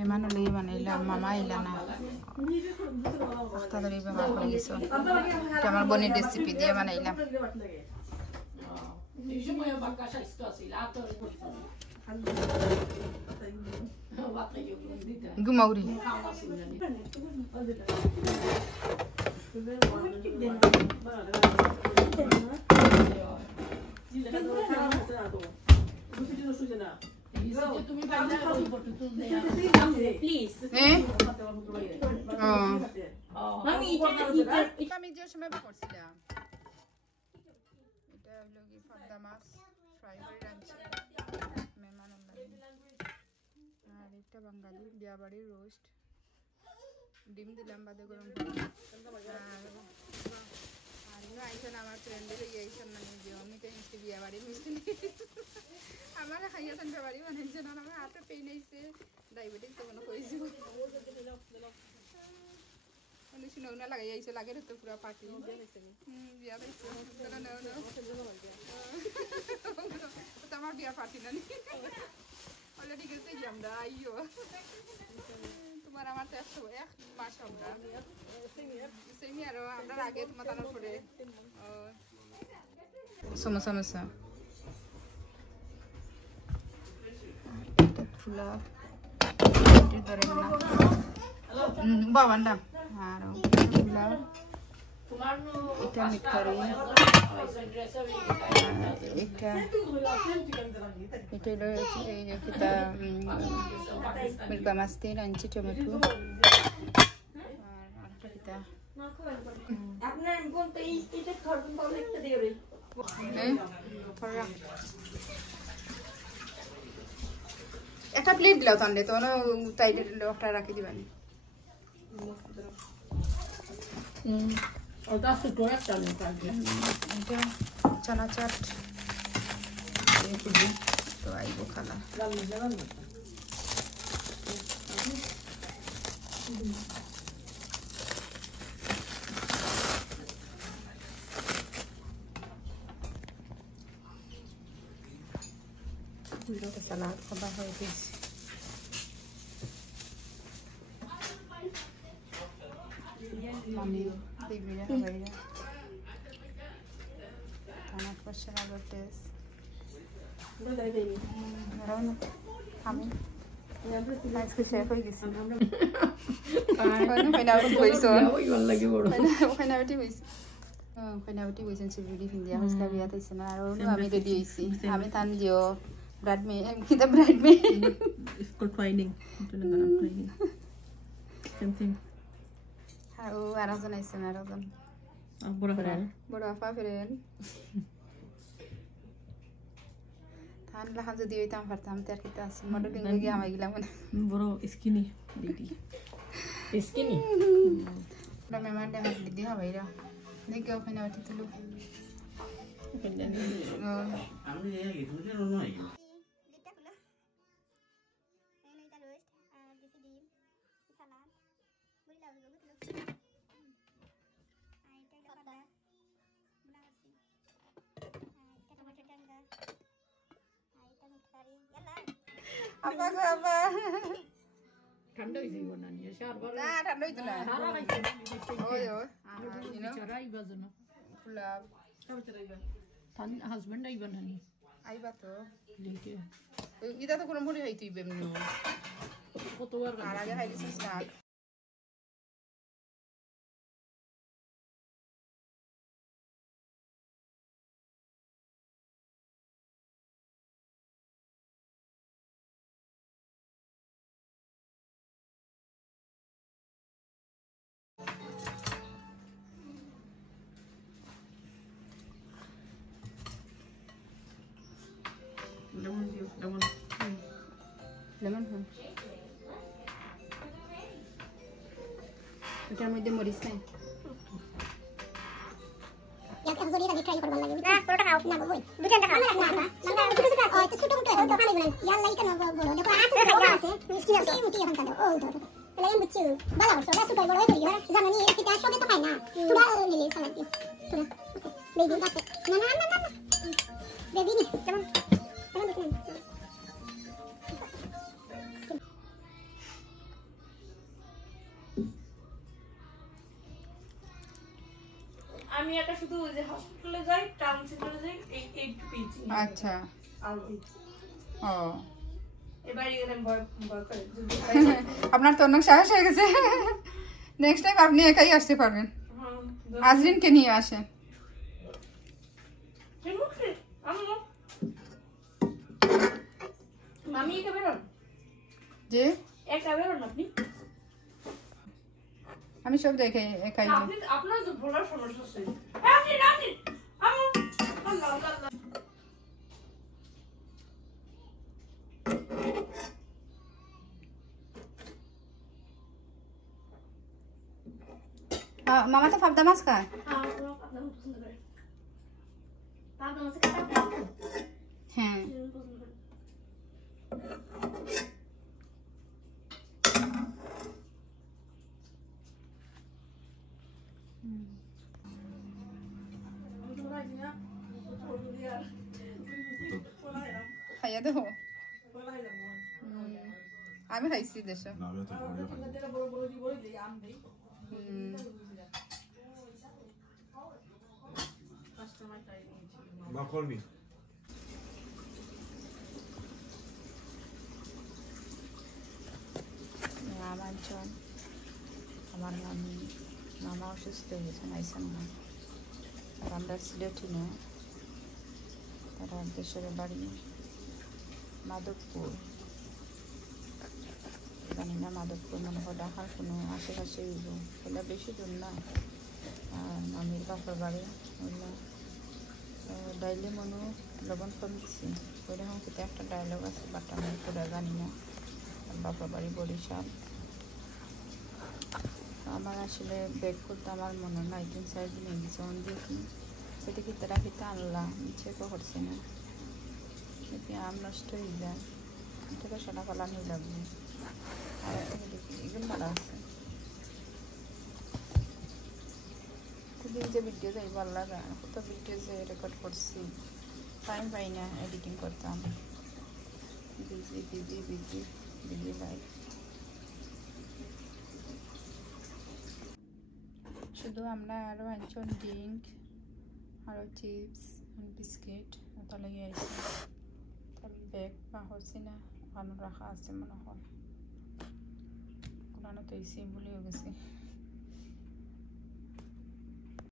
Memang oleh mana ilah mama ilah na. Kita dari bawah pergi so. Jamal boni resipi dia mana ilah. Gumauri. আমি যে সময় করছিলাম এটা হলো কি ফাদা মাছ ফ্রাই করে রাখছি মেহমান আর একটা বাঙালি বিয়া বাড়ির রোস্ট ডিম দিলাম বাদে গরম আর আইসন আমার ফ্রেন্ডের আইসন মানে যে অমিতে মিষ্টি বিয়া বাড়ির মিষ্টি আমার খাইয়াছেন বেবাড়ি বানাইছেন আর আমার হাতে পেইন আইছে ডায়াবেটিস তো মনে কইছি মানে শুনে লাগাই আইছে লাগে তো পুরো পার্টি বিয়া হইছে না না না তো আমার বিয়া পার্টি না অলরেডি গেছে আমরা আইও তোমার আমার তো এক মাস আমরা সেমি আর আমরা আগে তোমার তার পরে সমোসা সমোসা ফুলা itu dari mana? Bawan dah. Haro. Fulla. Ikan meat curry. Itu kita milka masti ranci tomato. Kita. আপনার কোন তো এইটা খাবেন তাহলে একটা দিয়ে রে পড়া একটা প্লেট দিলাও তান্ডে তো তাইলে একটা রাখি দিবানি ওটা সুতো একটা নে কাটবে এটা চানা চাট তো আইবো খালা Udah salad kebah habis. Mami, baby dah habis. Anak pasal abetes. Udah dari baby. Rano, kami. Ya berarti Guys, kita share koi gisi. Kan Finality boyson. Iwan lagi bodoh. Finality boyson. Finality boyson sebudi India. Mesti biar tu sana. Rano, kami ready isi. Kami tan jo. Bridesmaid, kita bridesmaid. It's called twining. Itu negara twining. Same thing. Oh, arasan aja, arasan. Bodoh apa, friend? Than lah kan jadi itu am pertama ter kita sih. Modal tinggal lagi ama gila mana. Bodoh skinny, baby. Skinny. Udah memang dah harus di hawa ira. Nih kau kena waktu itu lu. Kami ya gitu je lono ayo. Apa kau apa? ठंडा ही थी वो नानी शार बार Nah, ठंडा itu lah. सारा खाई Oh yo. you know चराई बाजना Pulau. सब चराई बा थान हस्बैंड आई बनानी Ayo batu. लेके Kita tuh kurang mudah itu ibu menu. Photo बार Arahnya kayak di sini. lemon Lemon. এটার মধ্যে মরিচ নাই। আমি ট্রাই করব লাগে না পুরোটা খাও না বই দুটো খাও না না ছোট ছোট আছে তো ছোট ছোট এখন তো খালি বলেন ইয়ার লাইক না বড় দেখো আছে মিষ্টি আছে এই মুটি এখন কাঁদো ও ধরো তাহলে আমি বুঝছি বালা বড় ছোট বড় হয়ে গেল জানো নি এটা কিটা সবে তো খাই না তোরা নিলে সালাদ দিও তোরা বেবি আছে না না না না বেবি নি কেমন কেমন দেখেন আমি একটা শুধু যে হসপিটালে যাই টাউন সেন্টারে যাই এই পেয়েছি আচ্ছা আলদি ও এবার এখানে ভয় করে যদি আপনার তো অনেক সাহস হয়ে গেছে নেক্সট টাইম আপনি একাই আসতে পারবেন আজরিনকে নিয়ে আসেন মামি একা বেরোন যে একা বেরোন আপনি আমি সব দেখে একাই যাই। আপনি আপনার তো বলার সমস্যা আছে আপনি আপনি আমু আল্লাহ আল্লাহ আল্লাহ মামা তো ফাবদা মাছ খায় হ্যাঁ খাইয়া দেবো আমি খাইছি দেশ আমার আমার মামা অসুস্থ হয়ে গেছেন আইসান না আর আমরা সিলেটি না তারা দেশের বাড়ি মাধবপুর জানি না মাধবপুর মনে হয় ঢাকার কোনো আশেপাশে ওগুলো বেশি দূর না আর মামির বাপের বাড়ি ওগুলো ডাইলে মনে লবণ কম দিচ্ছি ওইরকম কিন্তু একটা ডায়লগ আছে বাট আমি পুরো জানি না বাপের বাড়ি বরিশাল আমার আসলে ব্যাগ করতে আমার মনে নাই 3-4 দিন গেছে অন দেখি সেটা কি তারা খেতে আনলাম ইচ্ছে করছে না যদি আম নষ্ট হয়ে যায় এটা সেটা পালানো লাগবে আর দেখি এগুলো ভালো আছে খুবই যে ভিডিও যাই ভালো লাগে কত ভিডিও যে রেকর্ড করছি টাইম পাই না এডিটিং করতাম busy busy busy busy life শুধু আমরা আরও আনছন ড্রিঙ্ক আরও চিপস বিস্কিট ওটা লেগে আছে ব্যাগ বা হচ্ছে না ওখানে রাখা আছে মনে হয় ওখানে তো এই সিম ভুলেও গেছে